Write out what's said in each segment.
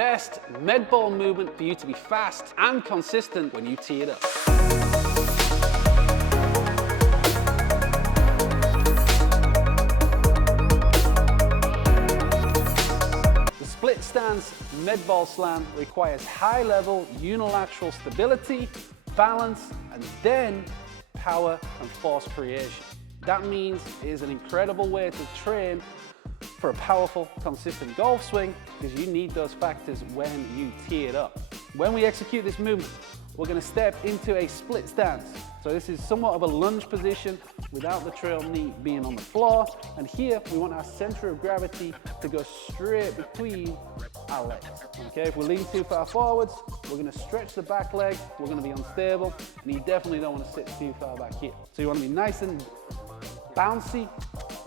best med ball movement for you to be fast and consistent when you tee it up. The split stance med ball slam requires high level unilateral stability, balance, and then power and force creation. That means it is an incredible way to train for a powerful, consistent golf swing because you need those factors when you tee it up. When we execute this movement, we're going to step into a split stance. So this is somewhat of a lunge position without the trail knee being on the floor. And here we want our center of gravity to go straight between our legs. Okay, if we lean too far forwards, we're going to stretch the back leg, we're going to be unstable, and you definitely don't want to sit too far back here. So you want to be nice and bouncy,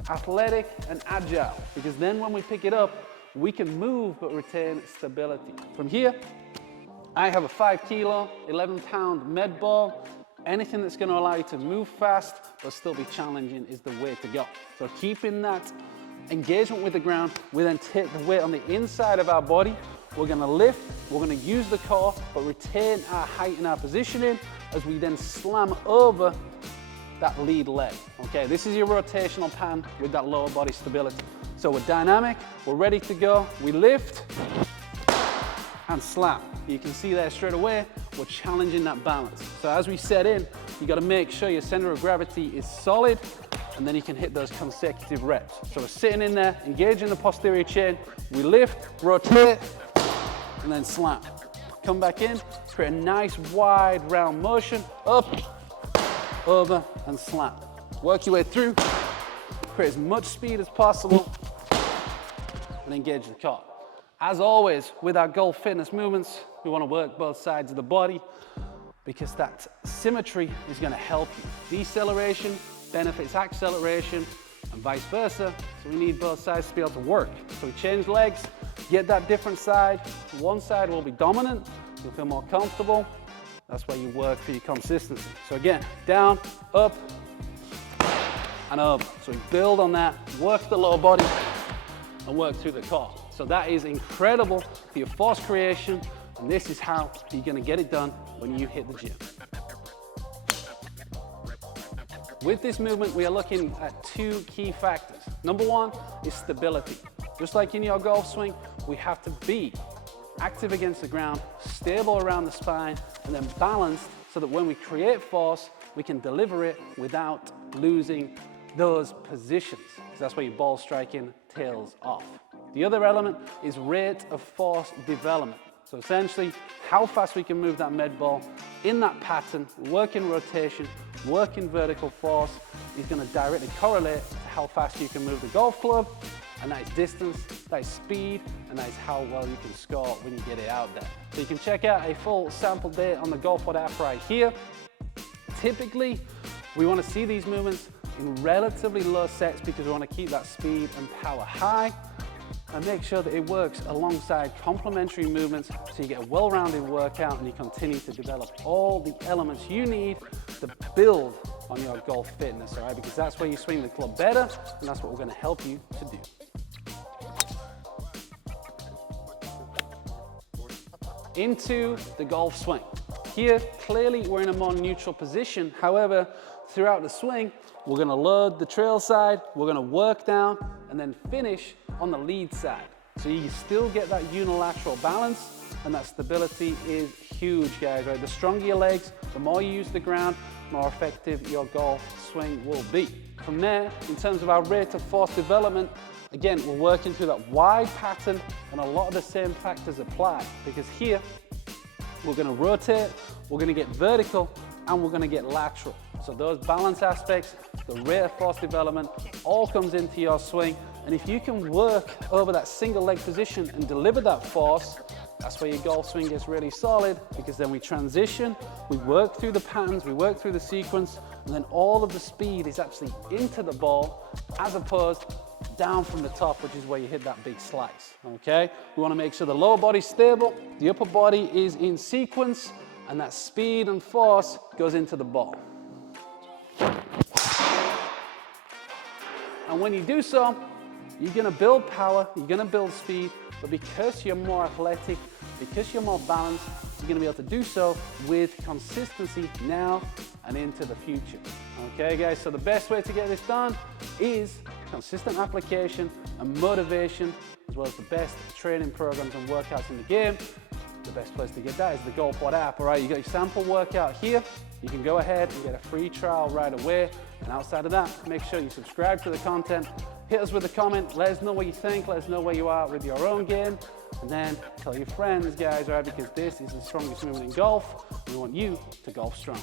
athletic, and agile, because then when we pick it up, we can move but retain stability. From here, I have a 5 kilo, 11 pound med ball. Anything that's going to allow you to move fast but still be challenging is the way to go. So keeping that engagement with the ground, we then take the weight on the inside of our body. We're going to lift, we're going to use the core, but retain our height and our positioning as we then slam over that lead leg. Okay, this is your rotational pan with that lower body stability. So we're dynamic, we're ready to go. We lift and slam. You can see there straight away, we're challenging that balance. So as we set in, you got to make sure your center of gravity is solid, and then you can hit those consecutive reps. So we're sitting in there, engaging the posterior chain. We lift, rotate, and then slam. Come back in, create a nice wide round motion, up, over, and slam. Work your way through, create as much speed as possible, and engage the core. As always, with our golf fitness movements, we want to work both sides of the body because that symmetry is going to help you. Deceleration benefits acceleration and vice versa. So we need both sides to be able to work. So we change legs, get that different side. One side will be dominant. You'll feel more comfortable. That's why you work for your consistency. So again, down, up, and up. So we build on that, work the lower body, and work through the core. So that is incredible for your force creation, and this is how you're going to get it done when you hit the gym. With this movement, we are looking at 2 key factors. Number 1 is stability. Just like in your golf swing, we have to be active against the ground, stable around the spine, and then balanced so that when we create force, we can deliver it without losing those positions. So that's where your ball striking tails off. The other element is rate of force development. So essentially, how fast we can move that med ball in that pattern, work in rotation, work in vertical force is going to directly correlate to how fast you can move the golf club, and that is distance, that is speed, and that is how well you can score when you get it out there. So you can check out a full sample data on the GOLFWOD app right here. Typically, we want to see these movements in relatively low sets because we want to keep that speed and power high, and make sure that it works alongside complementary movements so you get a well-rounded workout and you continue to develop all the elements you need to build on your golf fitness, all right? Because that's where you swing the club better, and that's what we're going to help you to do. Into the golf swing. Here, clearly we're in a more neutral position. However, throughout the swing, we're going to load the trail side, we're going to work down, and then finish on the lead side. So you still get that unilateral balance, and that stability is huge, guys, right? The stronger your legs, the more you use the ground, the more effective your golf swing will be. From there, in terms of our rate of force development, again, we're working through that wide pattern, and a lot of the same factors apply, because here, we're going to rotate, we're going to get vertical, and we're going to get lateral. So those balance aspects, the rate of force development, all comes into your swing. And if you can work over that single leg position and deliver that force, that's where your golf swing gets really solid, because then we transition, we work through the patterns, we work through the sequence, and then all of the speed is actually into the ball as opposed down from the top, which is where you hit that big slice, okay? We want to make sure the lower body's stable, the upper body is in sequence, and that speed and force goes into the ball. And when you do so, You're gonna build power, you're gonna build speed, but because you're more athletic, because you're more balanced, you're gonna be able to do so with consistency now and into the future. Okay guys, so the best way to get this done is consistent application and motivation, as well as the best training programs and workouts in the game. The best place to get that is the GOLFWOD app. All right, you got your sample workout here. You can go ahead and get a free trial right away. And outside of that, make sure you subscribe to the content. Hit us with a comment. Let us know what you think. Let us know where you are with your own game. And then tell your friends, guys, all right, because this is the strongest movement in golf. We want you to golf strong.